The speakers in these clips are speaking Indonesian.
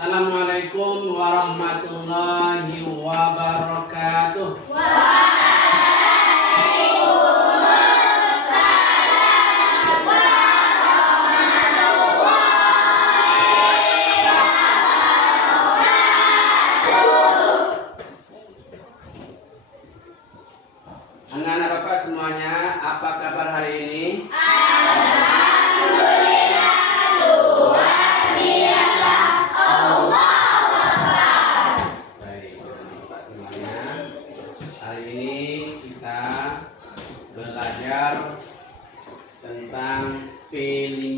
Assalamualaikum warahmatullahi wabarakatuh. Anak-anak Bapak semuanya, apa kabar hari ini? Belajar tentang P5.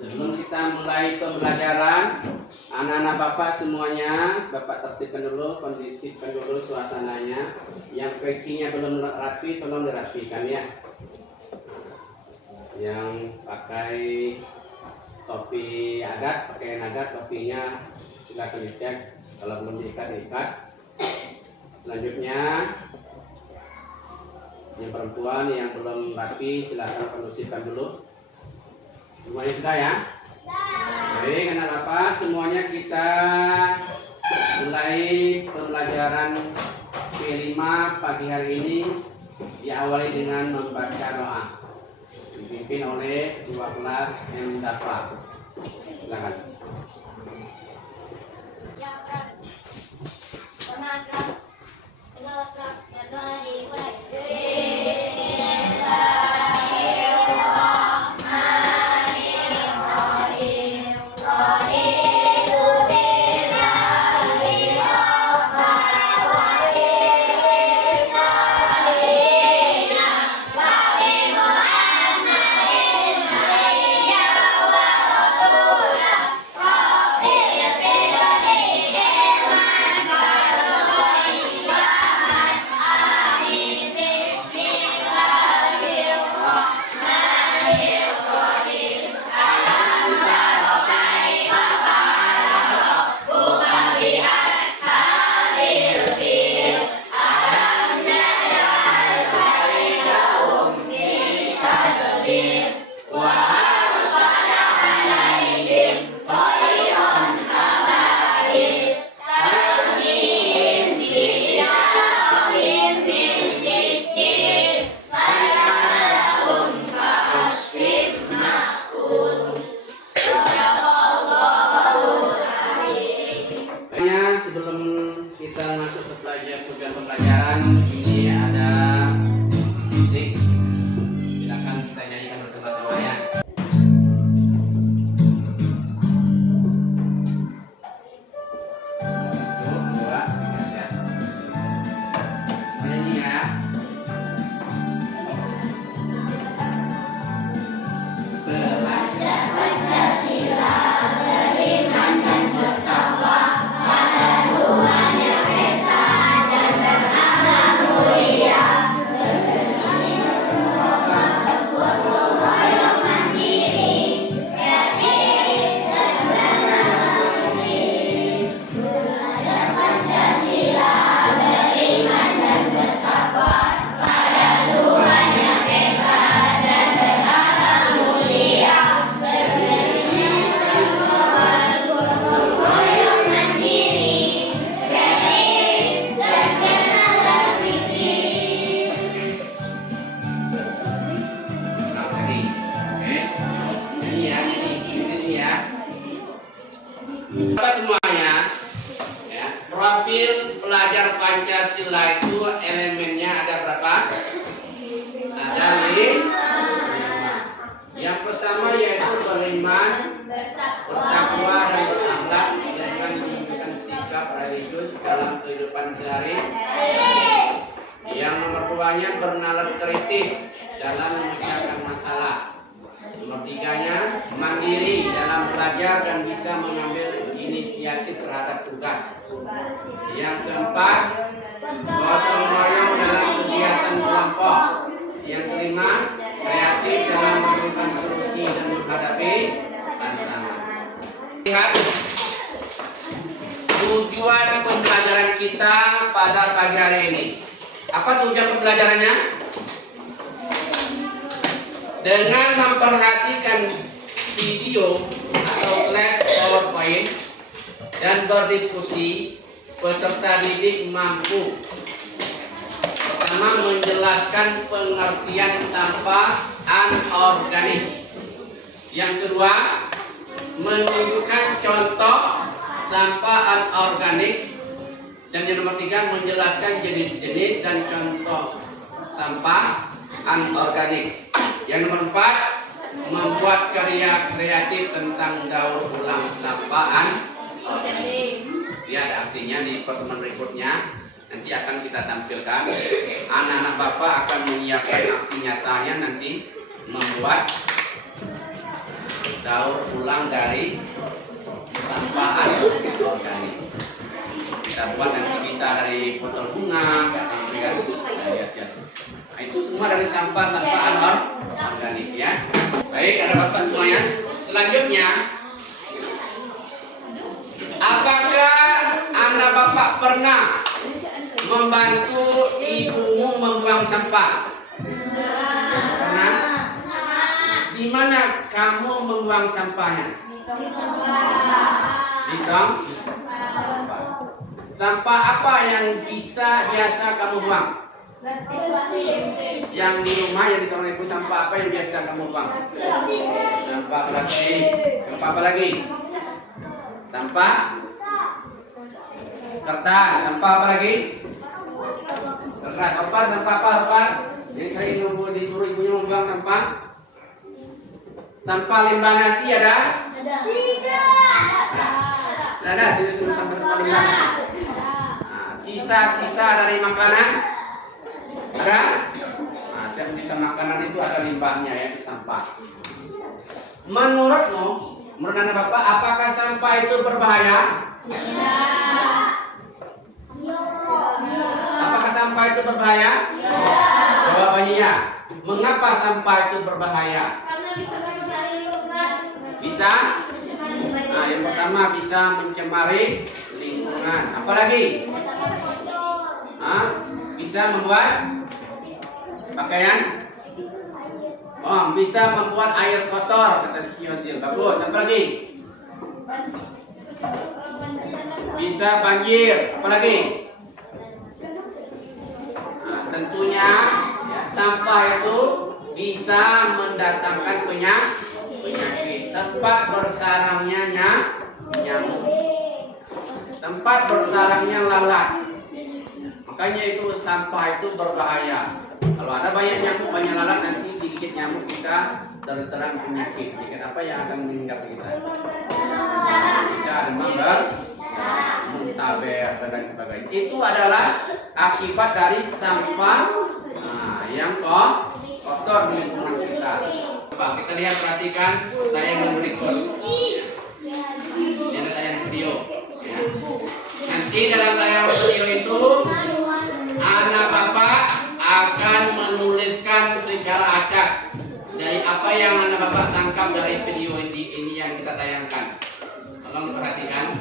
Sebelum kita mulai pembelajaran, anak-anak Bapak semuanya, Bapak tertibkan dulu, kondisikan dulu suasananya. Yang pecinya belum rapi, tolong dirapikan ya. Yang pakai topi adat, pakaian adat, topinya silakan dicek. Kalau belum diikat, diikat. Selanjutnya yang perempuan yang belum rapi silakan kondisikan dulu. Semuanya sudah ya? Baik anak Bapak, semuanya kita mulai pembelajaran P5 pagi hari ini, diawali dengan membaca doa dipimpin oleh 12 M-Dafa. Silakan. Sebelum kita masuk ke pembelajaran ini ada musik, silakan kita nyanyikan bersama-sama ya. Nyanyi ya. Belajar Pancasila, beriman dan bertakwa pada Tuhan Yang Esa dan berakhlak mulia, bergotong royong mandiri, kreatif dan bermanfaat. Belajar Pancasila, beriman dan bertakwa pada Tuhan Yang Esa dan berakhlak mulia, bergotong royong mandiri, kreatif dan bernalar tinggi. Ulang lagi, oke? Ini ya, ini ya. Bapak semuanya, ya, profil pelajar Pancasila itu elemennya ada berapa? Ada 5. Yang pertama yaitu beriman, bertakwa dan berakhlak dengan menunjukkan sikap religius dalam kehidupan sehari. Yang nomor 2-nya bernalar kritis dalam memecahkan masalah. Nomor 3-nya mandiri dalam belajar dan bisa mengambil inisiatif terhadap tugas. Yang keempat, gotong royong dalam kegiatan kelompok. Yang kelima, kreatif dalam menemukan solusi dan menghadapi tantangan. Lihat tujuan pembelajaran kita pada pagi hari ini. Apa tujuan pembelajarannya? Dengan memperhatikan video atau slide PowerPoint dan berdiskusi, peserta didik mampu pertama menjelaskan pengertian sampah anorganik. Yang kedua, menunjukkan contoh sampah anorganik. Dan yang nomor tiga, menjelaskan jenis-jenis dan contoh sampah anorganik. Yang nomor empat, membuat karya kreatif tentang daur ulang sampah anorganik. Ya, ada aksinya di pertemuan berikutnya. Nanti akan kita tampilkan. Anak-anak Bapak akan menyiapkan aksi nyatanya nanti membuat daur ulang dari sampah anorganik. Kita buat nanti bisa dari botol bunga, dari hiasan. Nah, itu semua dari sampah-sampah anorganik ya. Baik, ada Bapak semuanya. Selanjutnya, apakah anak Bapak pernah membantu ibumu membuang sampah? Pernah? Di mana kamu membuang sampahnya? Di tong. Sampah apa yang biasa kamu buang? Yang di rumah, yang di kamar ibu, sampah apa yang biasa kamu buang? Sampah plastik. Sampah apa lagi? Sampah kertas. Sampah apa lagi? Kertas. Apa sampah apa? Yang saya disuruh ibunya membuang sampah. Sampah limbah nasi ada? Tidak ada. Sini suruh sampah limbah nasi. Sisa-sisa dari makanan ada? Nah, sisa makanan itu ada limbahnya ya, itu sampah. Menurut anak Bapak, apakah sampah itu berbahaya? Ya. Apakah sampah itu berbahaya? Ya. Jawabannya ya. Mengapa sampah itu berbahaya? Karena bisa mencemari lingkungan. Bisa? Nah, yang pertama bisa mencemari lingkungan. Apalagi? Bisa membuat pakaian. Bisa membuat air kotor, kata Kiyosil. Bagus. Apa lagi? Bisa banjir. Apa lagi? Tentunya ya, sampah itu bisa mendatangkan penyakit. Tempat bersarangnya nyamuk. Tempat bersarangnya lalat. Makanya itu sampah itu berbahaya. Kalau ada banyak nyamuk, banyak lalat, nanti digigit nyamuk kita terserang penyakit. Penyakit apa yang akan meninggal kita? Bisa demam bermuntaber dan sebagainya. Itu adalah akibat dari sampah yang kotor di lingkungan kita. Coba kita lihat, perhatikan tayangan berikut. Ini tayangan video. Ya. Nanti dalam tayangan video itu anak Bapak akan menuliskan segala acak dari apa yang anak Bapak tangkap dari video ini yang kita tayangkan. Tolong perhatikan.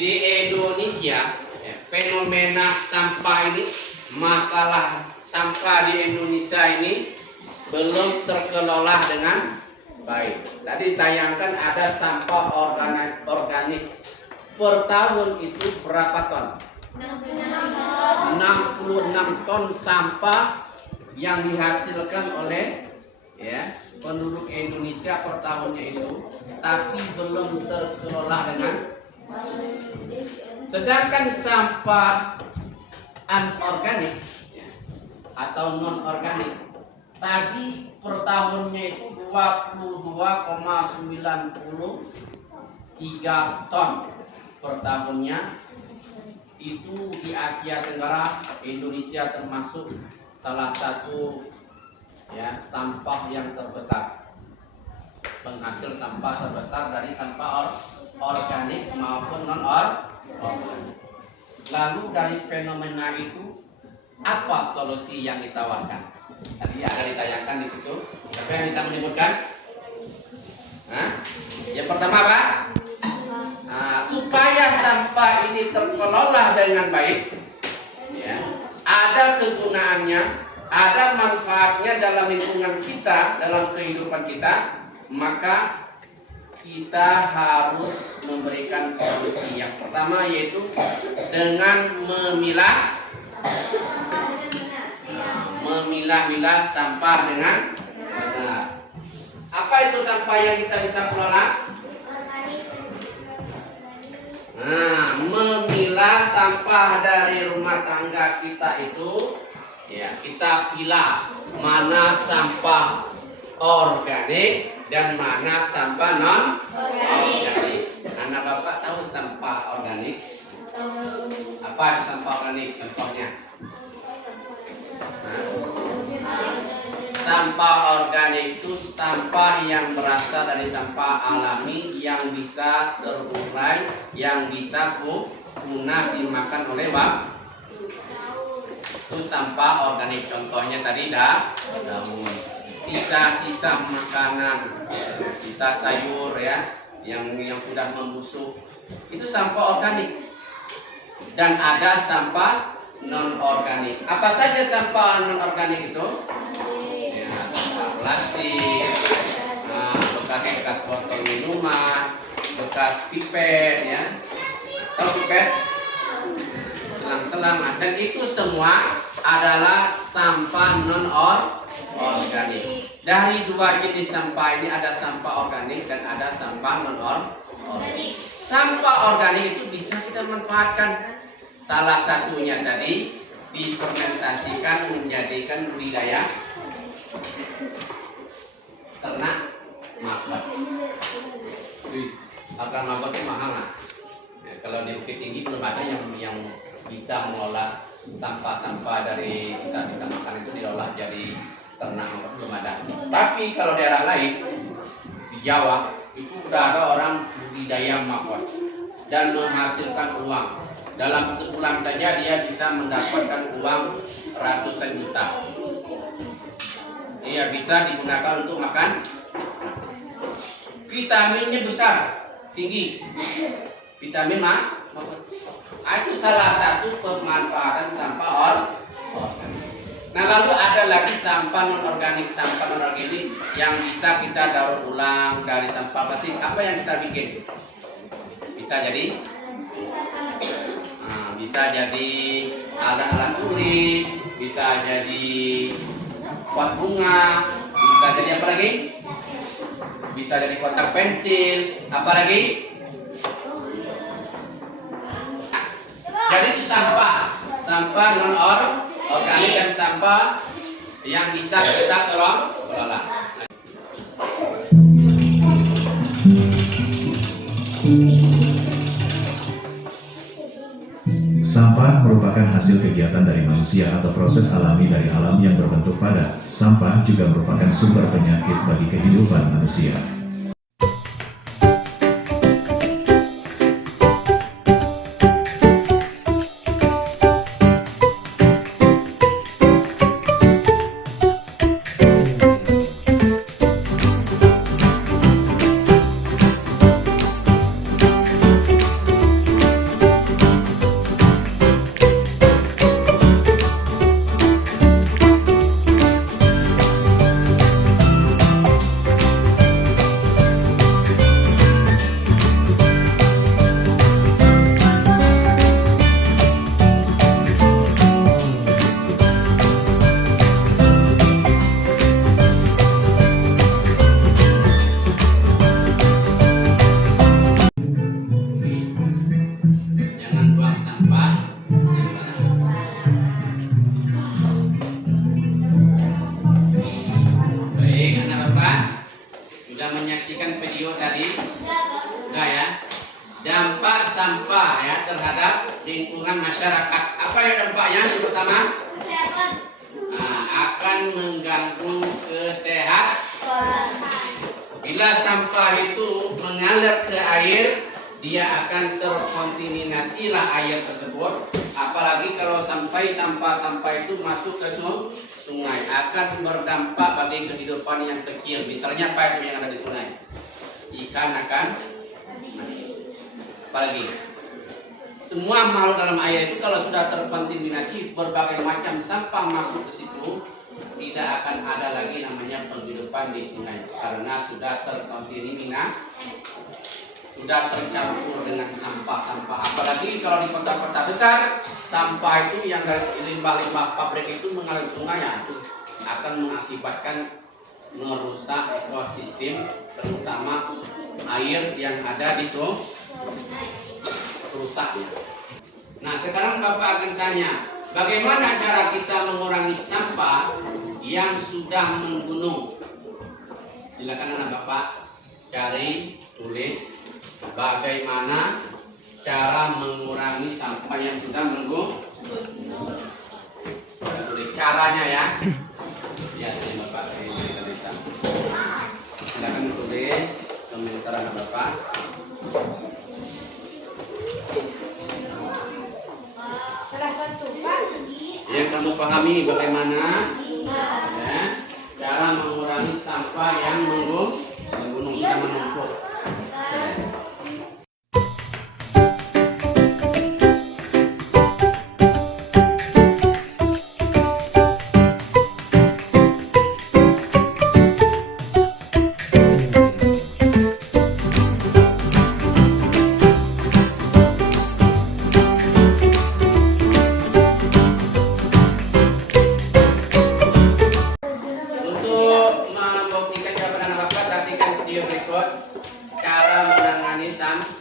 Di Indonesia fenomena sampah ini, masalah sampah di Indonesia ini belum terkelola dengan baik. Tadi ditayangkan ada sampah organik per tahun itu berapa ton? 66 ton sampah yang dihasilkan oleh penduduk Indonesia per tahunnya itu, tapi belum terkelola dengan. Sedangkan sampah anorganik atau non organik tadi per tahunnya itu 22,93 ton per tahunnya. Itu di Asia Tenggara, Indonesia termasuk salah satu sampah yang terbesar, penghasil sampah terbesar dari sampah organik maupun non organik. Lalu dari fenomena itu apa solusi yang ditawarkan? Tadi ada ditayangkan di situ. Siapa yang bisa menyebutkan? Yang pertama apa? Supaya sampah ini terkelola dengan baik, ada kegunaannya, ada manfaatnya dalam lingkungan kita, dalam kehidupan kita, maka kita harus memberikan solusi. Yang pertama yaitu dengan memilah sampah dengan benar. Apa itu sampah yang kita bisa kelola? Memilah sampah dari rumah tangga kita itu, kita pilah mana sampah organik dan mana sampah non organik. Anak bapak tahu sampah organik? Apa itu sampah organik? Contohnya, sampah organik itu sampah yang berasal dari sampah alami yang bisa terurai, yang bisa punah dimakan oleh itu sampah organik. Contohnya tadi daun, sisa-sisa makanan, sisa sayur yang sudah membusuk, itu sampah organik. Dan ada sampah non organik. Apa saja sampah non organik itu? Sampah plastik, bekas botol minuman, bekas pipet, tahu pipet? Selang-selang, dan itu semua adalah sampah non organik. Dari dua jenis sampah ini ada sampah organik dan ada sampah non organik. Sampah organik itu bisa kita manfaatkan. Salah satunya tadi difermentasikan menjadikan budidaya ternak maggot. Akan maggot itu mahal lah. Kalau di Bukit Tinggi belum ada yang bisa mengolah sampah-sampah dari sisa-sisa makanan itu diolah jadi ternak maggot, belum ada. Tapi kalau daerah lain di Jawa itu udah ada orang budidaya maggot dan menghasilkan uang. Dalam sebulan saja dia bisa mendapatkan uang ratusan juta. Dia bisa digunakan untuk makan. Vitaminnya besar, tinggi. Vitamin itu salah satu pemanfaatan sampah organik. Nah, lalu ada lagi sampah non organik yang bisa kita daur ulang dari sampah plastik. Apa yang kita bikin? Bisa jadi alat-alat tulis, bisa jadi pot bunga, bisa jadi apa lagi? Bisa jadi kotak pensil, apa lagi? Jadi itu sampah non organik dan sampah yang bisa kita kelola. Sampah merupakan hasil kegiatan dari manusia atau proses alami dari alam yang berbentuk padat. Sampah juga merupakan sumber penyakit bagi kehidupan manusia. menyaksikan video tadi? Sudah ya. Dampak sampah ya terhadap lingkungan masyarakat. Apa yang dampaknya? Yang pertama, akan mengganggu kesehatan. Bila sampah itu mengalir ke air, dia akan terkontaminasi air tersebut. Apalagi kalau sampai sampah-sampah itu masuk ke sungai, akan berdampak bagi kehidupan yang kecil. Misalnya apa itu yang ada di sungai? Ikan akan mati. Apalagi semua makhluk dalam air itu kalau sudah terkontaminasi berbagai macam sampah masuk ke situ, tidak akan ada lagi namanya penghidupan di sungai karena sudah terkontaminasi, sudah tercampur dengan sampah-sampah. Apalagi kalau di kota-kota besar, sampah itu yang dari limbah-limbah pabrik itu mengalir sungai, ya, itu akan mengakibatkan merusak ekosistem, terutama air yang ada di sungai rusak. Nah, sekarang Bapak akan tanya, bagaimana cara kita mengurangi sampah yang sudah menggunung? Silakan anak Bapak cari, tulis bagaimana cara mengurangi sampah yang sudah menggunung. Tulis caranya ya. Ya, ini Bapak silakan tulis komentar anak Bapak. Yang kamu pahami bagaimana ya, cara mengurangi sampah yang menggunung dan menumpuk. Cara menangani sampah.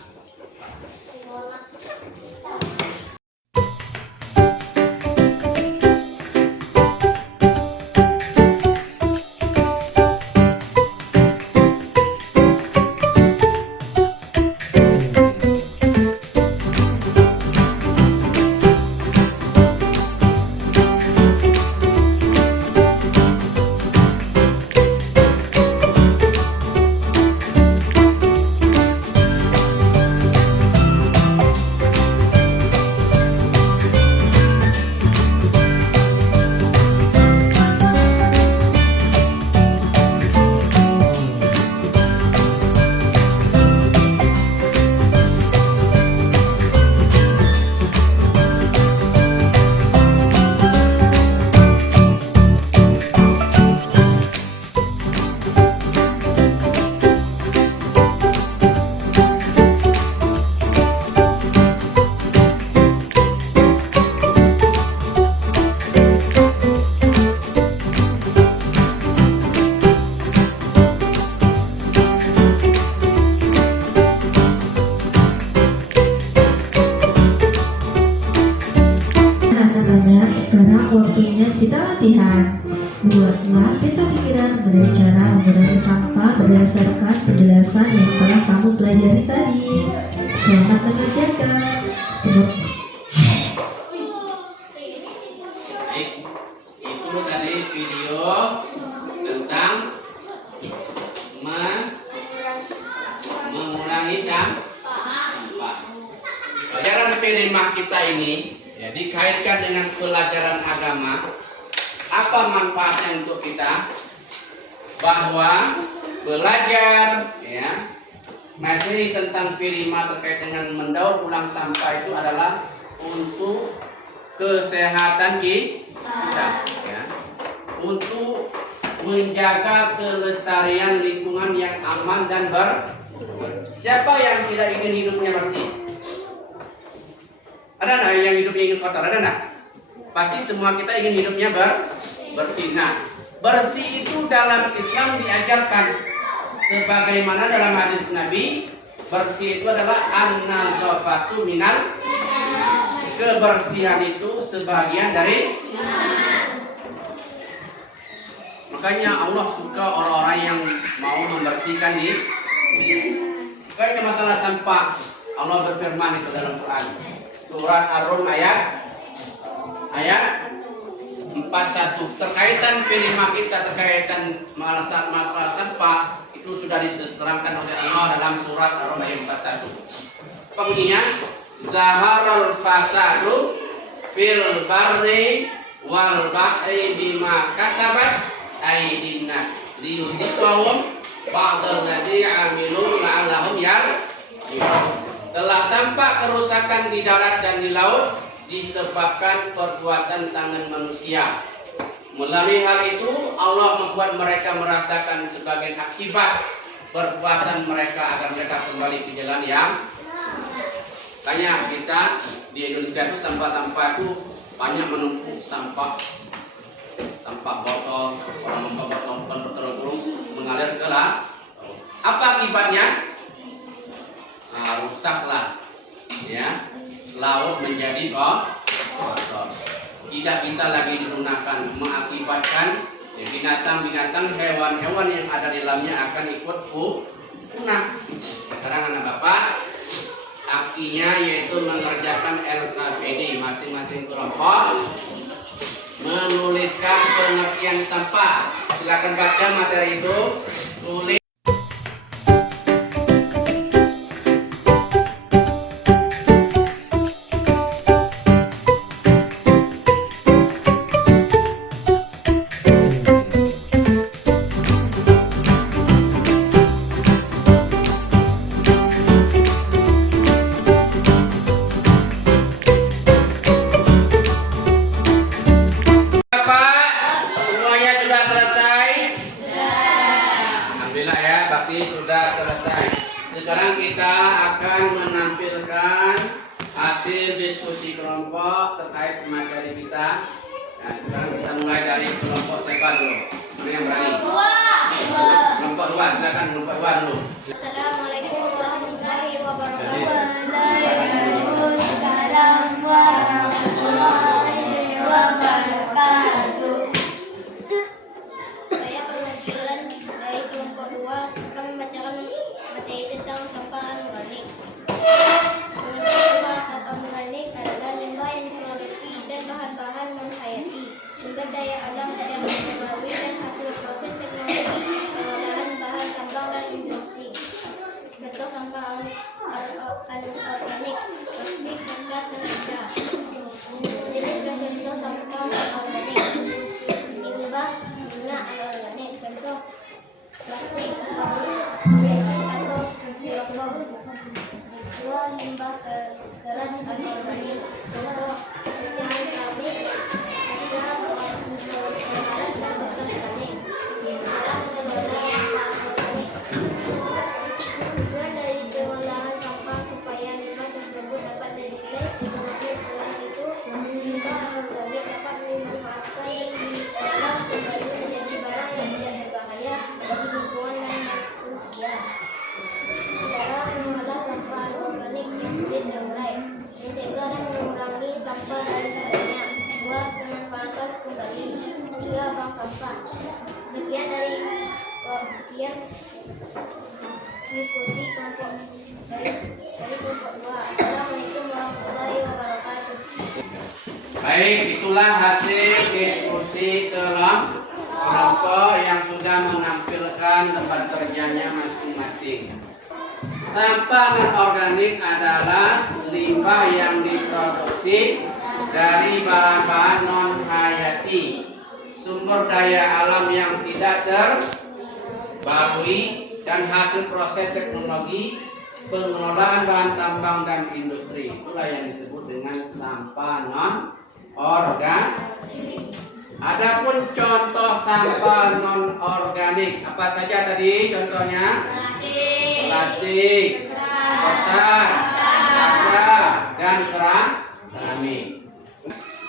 Sekarang waktunya kita latihan. Buatlah peta pikiran berencana mengurangi sampah berdasarkan penjelasan yang telah kamu pelajari tadi. Selamat mengerjakan. Baik, itu tadi video tentang mengurangi sampah. Pelajaran P5 kita ini ya, dikaitkan dengan pelajaran agama. Apa manfaatnya untuk kita? Bahwa belajar ya materi tentang P5 terkait dengan mendaur ulang sampah itu adalah untuk kesehatan kita ya, untuk menjaga kelestarian lingkungan yang aman dan bersih. Siapa yang tidak ingin hidupnya bersih? Ada nggak yang hidupnya ingin kotor? Ada nggak? Pasti semua kita ingin hidupnya bersih. Nah, bersih itu dalam Islam diajarkan sebagaimana dalam hadis Nabi, bersih itu adalah an-nazafatu minal, kebersihan itu sebagian dari. Makanya Allah suka orang-orang yang mau membersihkan Kayaknya masalah sampah, Allah berfirman itu dalam Quran. Surat Ar-Rum ayat 41. Terkaitan P5 kita terkaitan masalah sampah itu sudah diterangkan oleh Allah dalam surat Ar-Rum ayat 41. Apa bunyinya? Zaharul fasadu fil barri wal bahri bima kasabat aydin nas liyuziqahum ba'dal ladzi 'amilu la'allahum yarji'un. Telah tampak kerusakan di darat dan di laut disebabkan perbuatan tangan manusia. Melalui hal itu Allah membuat mereka merasakan sebagian akibat perbuatan mereka agar mereka kembali ke jalan yang tanya. Kita di Indonesia itu sampah-sampah itu banyak menumpuk sampah botol, orang membawa botol mengalir ke laut. Apa akibatnya? Rusaklah, ya, laut menjadi kotor, tidak bisa lagi digunakan, mengakibatkan binatang-binatang, hewan-hewan yang ada di dalamnya akan ikut punah. Sekarang anak bapak aksinya yaitu mengerjakan LKPD, masing-masing kelompok menuliskan pengertian sampah. Silakan baca materi itu, tulis. Sudah selesai. Sekarang kita akan menampilkan hasil diskusi kelompok terkait materi kita. Nah, sekarang kita mulai dari kelompok siapa dulu? Mana yang berani? Kelompok 2, silakan kelompok 2 dulu. Assalamualaikum warahmatullahi wabarakatuh. Waalaikumsalam warahmatullahi wabarakatuh. Saya perwakilan dari kelompok 2 akan membacakan materi tentang sampah anorganik. Sampah anorganik adalah limbah yang diproduksi dan bahan-bahan non-hayati, sumber daya alam yang melalui dan hasil proses teknologi pengolahan bahan tambang dan industri. Contoh sampah anorganik, plastik, kertas, dan kaca. Jenis dan contoh sampah anorganik: limbah guna anorganik, contoh plastik, bensin atau styrofoam. Dua, limbah keras anorganik, contoh bahan keramik, kaca, karet, dan bekas plastik. Cara pengelolaan sampah anorganik. Tujuan dari pengolahan sampah supaya limbah tersebut dapat dinilai ekonomis. Selain itu, limbah anorganik dapat dimanfaatkan diolah kembali menjadi barang yang tidak berbahaya bagi lingkungan dan manusia. Cara mengolah sampah anorganik yang sulit terurai, mencegah dan mengurangi sampah dari sumbernya. 2. Pemanfaatan kembali. 3. Bank sampah. Sekian diskusi kelompok dari kelompok 2. Assalamualaikum warahmatullahi wabarakatuh. Baik, itulah hasil diskusi kelompok yang sudah menampilkan tempat kerjanya masing-masing. Sampah non-organik adalah limbah yang diproduksi dari bahan-bahan non-hayati, sumber daya alam yang tidak terbarui, dan hasil proses teknologi pengelolaan bahan tambang dan industri. Itulah yang disebut dengan sampah non-organik. Adapun contoh sampah non-organik apa saja tadi contohnya? Plastik, kertas, kaca, dan keramik.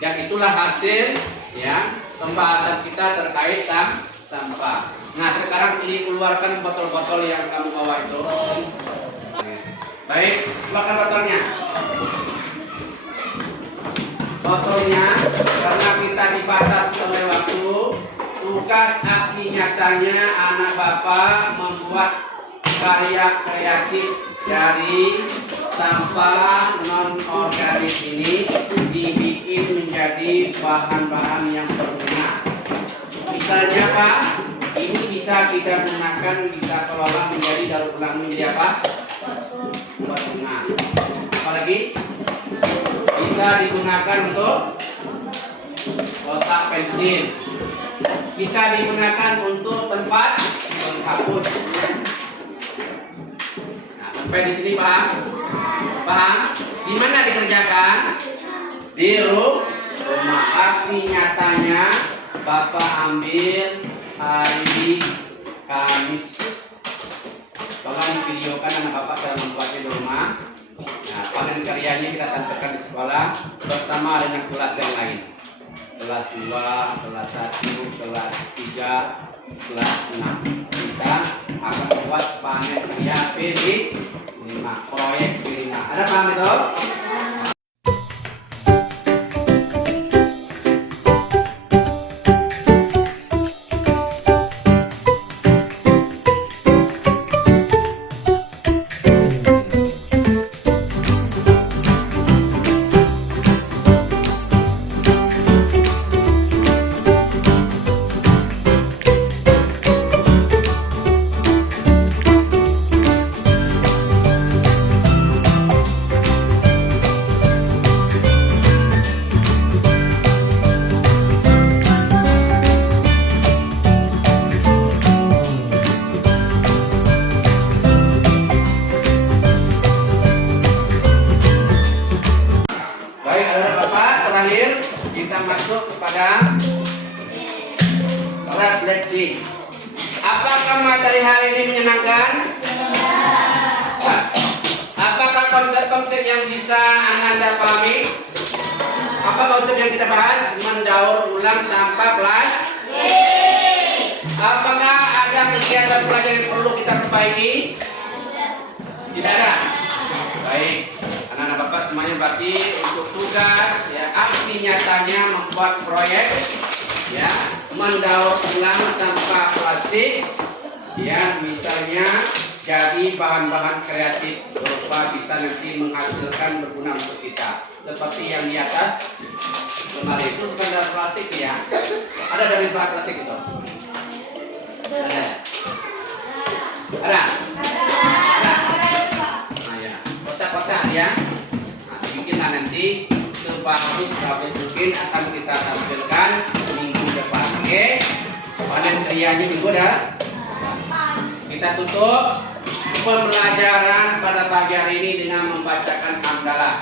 Dan itulah hasil ya pembahasan kita terkait sampah. Nah, sekarang ini keluarkan botol-botol yang kamu bawa itu. Baik, keluarkan botolnya. Botolnya, karena kita dibatasi oleh waktu, tugas aksi nyatanya anak bapak membuat karya kreatif dari sampah non-organik ini dibikin menjadi bahan-bahan yang berguna. Misalnya Pak, ini bisa kita gunakan, kita kelola menjadi daur ulang menjadi apa? Berguna. Apalagi bisa digunakan untuk kotak pensil, bisa digunakan untuk tempat menghapus. Nah, sampai di sini paham? Paham? Di mana dikerjakan? Di rumah. Aksi nyatanya Bapak ambil hari Kamis. Tolong videokan anak Bapak cara membuatnya di rumah. Nah, panen karyanya kita tampilkan di sekolah bersama dengan kelas yang lain. Kelas 2, kelas 1, kelas 3, kelas 6. Kita akan membuat panen karya P5, proyek P5. Ada paham itu? Terakhir kita masuk kepada refleksi. Apakah materi hari ini menyenangkan? Apakah konsep-konsep yang bisa Anda pahami? Apa konsep yang kita bahas? Mendaur ulang sampah plastik. Apakah ada kegiatan pelajaran yang perlu kita perbaiki? Tidak ada. Baik, anak-anak Bapak semuanya berarti untuk tugas ya, aksi nyatanya membuat proyek ya, mendaur ulang sampah plastik ya, misalnya jadi bahan-bahan kreatif berupa bisa nanti menghasilkan berguna untuk kita. Seperti yang di atas kemarin itu bukan dari plastik ya. Ada dari bahan plastik itu? Ada. Ada? Kotak-kotak ya. Nah, dibikinlah nanti sebagus mungkin akan kita tampilkan minggu depan. Oke? Panen karyanya minggu dah. Kita tutup pembelajaran pada pagi hari ini dengan membacakan hamdalah.